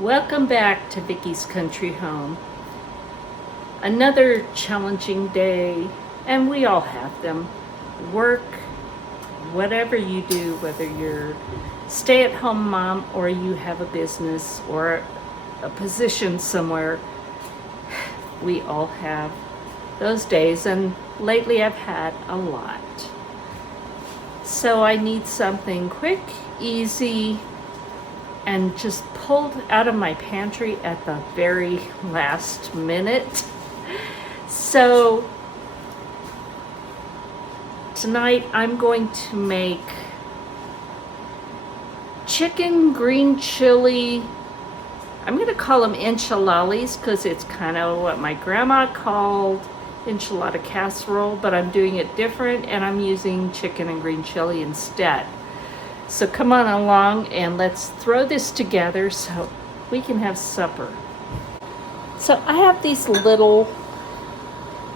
Welcome back to Vickie's Country Home. Another challenging day, and we all have them. Work, whatever you do, whether you're stay-at-home mom or you have a business or a position somewhere, we all have those days, and lately I've had a lot. So I need something quick, easy, and just pulled out of my pantry at the very last minute. So tonight I'm going to make chicken green chili. I'm going to call them Enchalalies because it's kind of what my grandma called enchilada casserole, but I'm doing it different and I'm using chicken and green chili instead. So come on along and let's throw this together so we can have supper. So I have these little,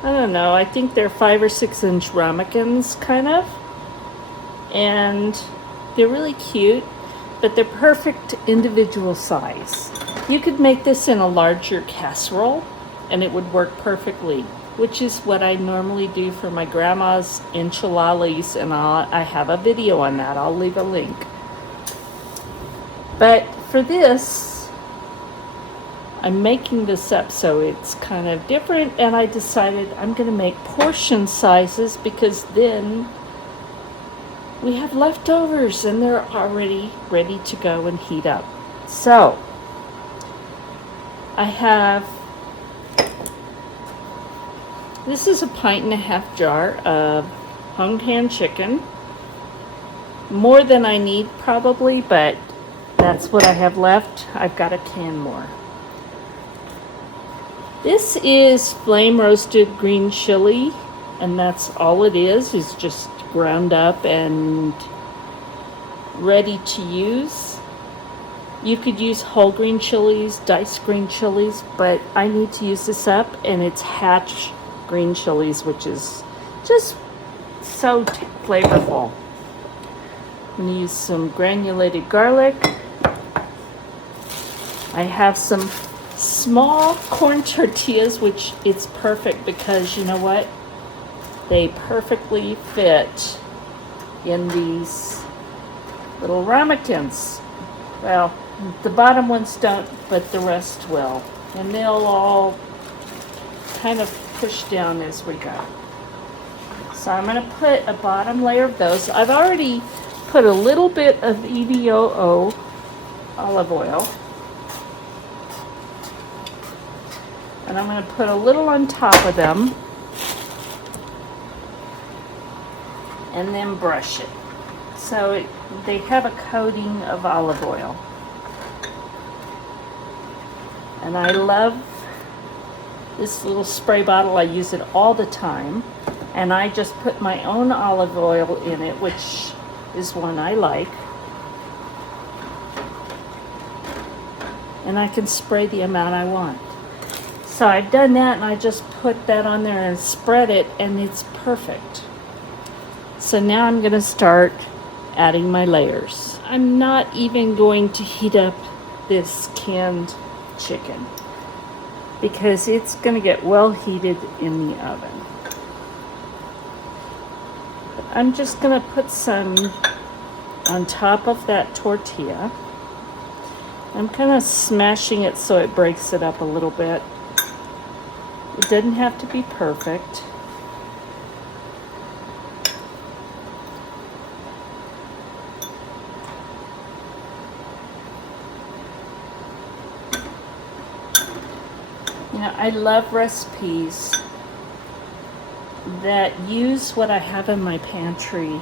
I don't know, I think they're 5 or 6 inch ramekins kind of. And they're really cute, but they're perfect individual size. You could make this in a larger casserole and it would work perfectly, which is what I normally do for my grandma's Enchalalies, and I have a video on that. I'll leave a link. But for this, I'm making this up so it's kind of different, and I decided I'm going to make portion sizes because then we have leftovers and they're already ready to go and heat up. So I have, this is a 1.5 pint jar of hung canned chicken. More than I need probably, but that's what I have left. I've got a can more. This is flame roasted green chili, and that's all it is just ground up and ready to use. You could use whole green chilies, diced green chilies, but I need to use this up, and it's Hatch green chilies, which is just so flavorful. I'm going to use some granulated garlic. I have some small corn tortillas, which it's perfect because you know what? They perfectly fit in these little ramekins. Well, the bottom ones don't, but the rest will. And they'll all kind of push down as we go. So I'm going to put a bottom layer of those. I've already put a little bit of EVOO olive oil. And I'm going to put a little on top of them. And then brush it. So they have a coating of olive oil. And I love this little spray bottle. I use it all the time. And I just put my own olive oil in it, which is one I like. And I can spray the amount I want. So I've done that, and I just put that on there and spread it, and it's perfect. So now I'm going to start adding my layers. I'm not even going to heat up this canned chicken because it's going to get well heated in the oven. I'm just going to put some on top of that tortilla. I'm kind of smashing it so it breaks it up a little bit. It doesn't have to be perfect. You know, I love recipes that use what I have in my pantry,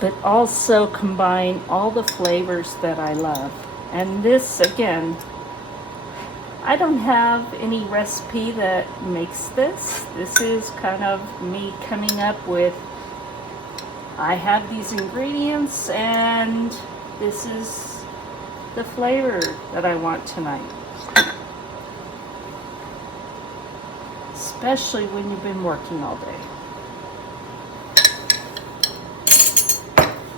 but also combine all the flavors that I love. And this, again, I don't have any recipe that makes this. This is kind of me coming up with, I have these ingredients and this is the flavor that I want tonight. Especially when you've been working all day.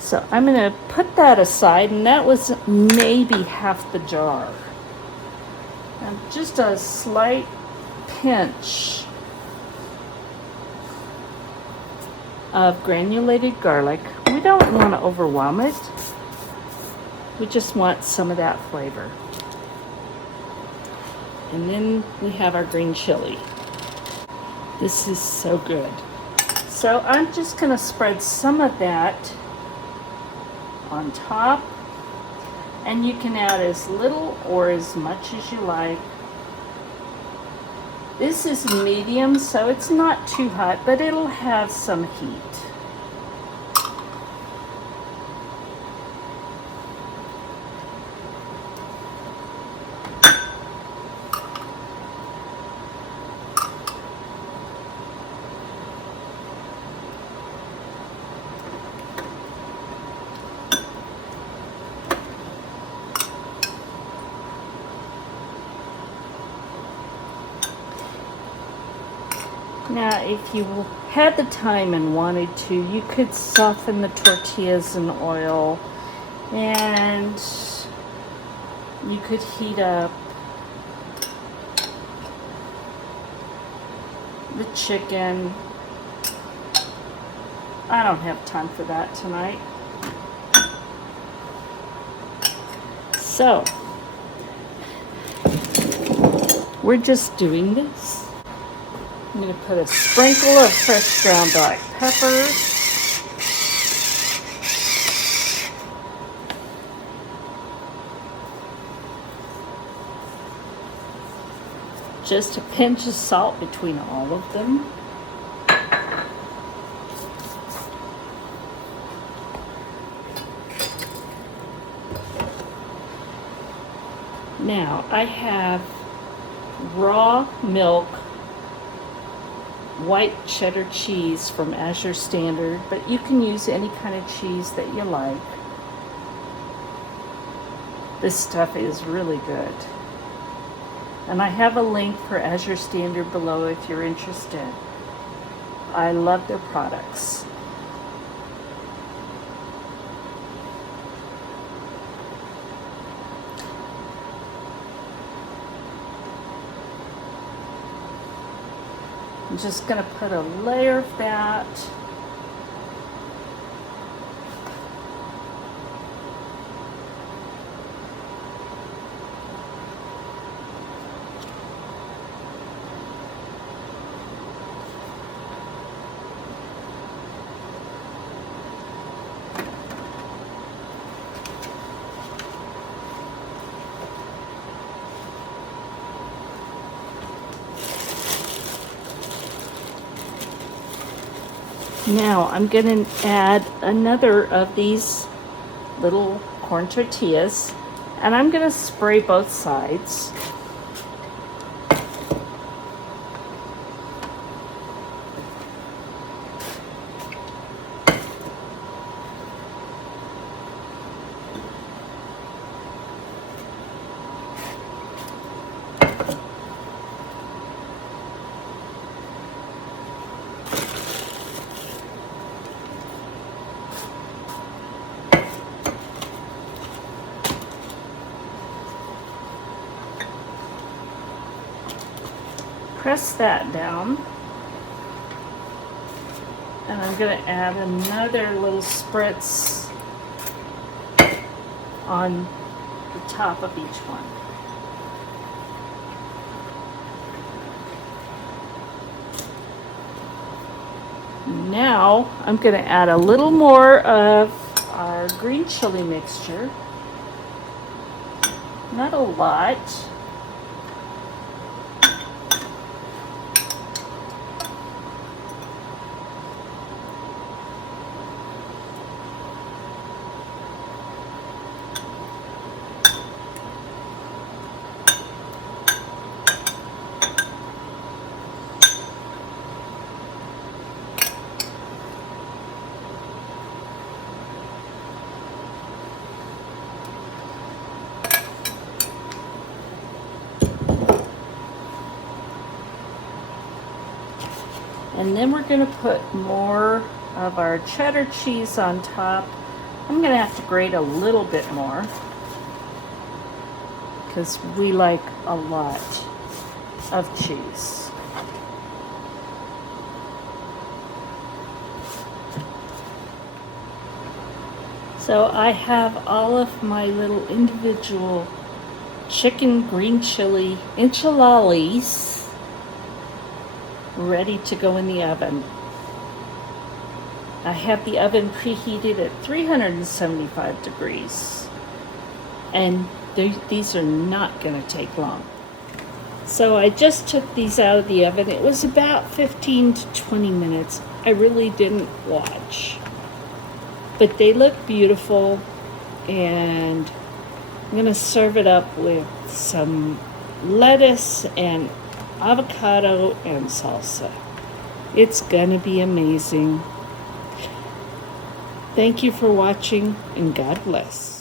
So I'm going to put that aside, and that was maybe half the jar. And just a slight pinch of granulated garlic. We don't want to overwhelm it. We just want some of that flavor. And then we have our green chili. This is so good. So I'm just going to spread some of that on top. And you can add as little or as much as you like. This is medium, so it's not too hot, but it'll have some heat. Now, if you had the time and wanted to, you could soften the tortillas in oil, and you could heat up the chicken. I don't have time for that tonight. So, we're just doing this. I'm going to put a sprinkle of fresh ground black pepper. Just a pinch of salt between all of them. Now, I have raw milk white cheddar cheese from Azure Standard, but you can use any kind of cheese that you like. This stuff is really good. And I have a link for Azure Standard below if you're interested. I love their products. I'm just going to put a layer of that. Now I'm going to add another of these little corn tortillas, and I'm going to spray both sides. Press that down, and I'm going to add another little spritz on the top of each one. Now I'm going to add a little more of our green chili mixture, not a lot. And then we're going to put more of our cheddar cheese on top. I'm gonna have to grate a little bit more because we like a lot of cheese. So I have all of my little individual chicken green chili enchilalies ready to go in the oven. I have the oven preheated at 375 degrees, and these are not going to take long. So I just took these out of the oven. It was about 15 to 20 minutes. I really didn't watch, but they look beautiful, and I'm going to serve it up with some lettuce and avocado and salsa. It's going to be amazing. Thank you for watching, and God bless.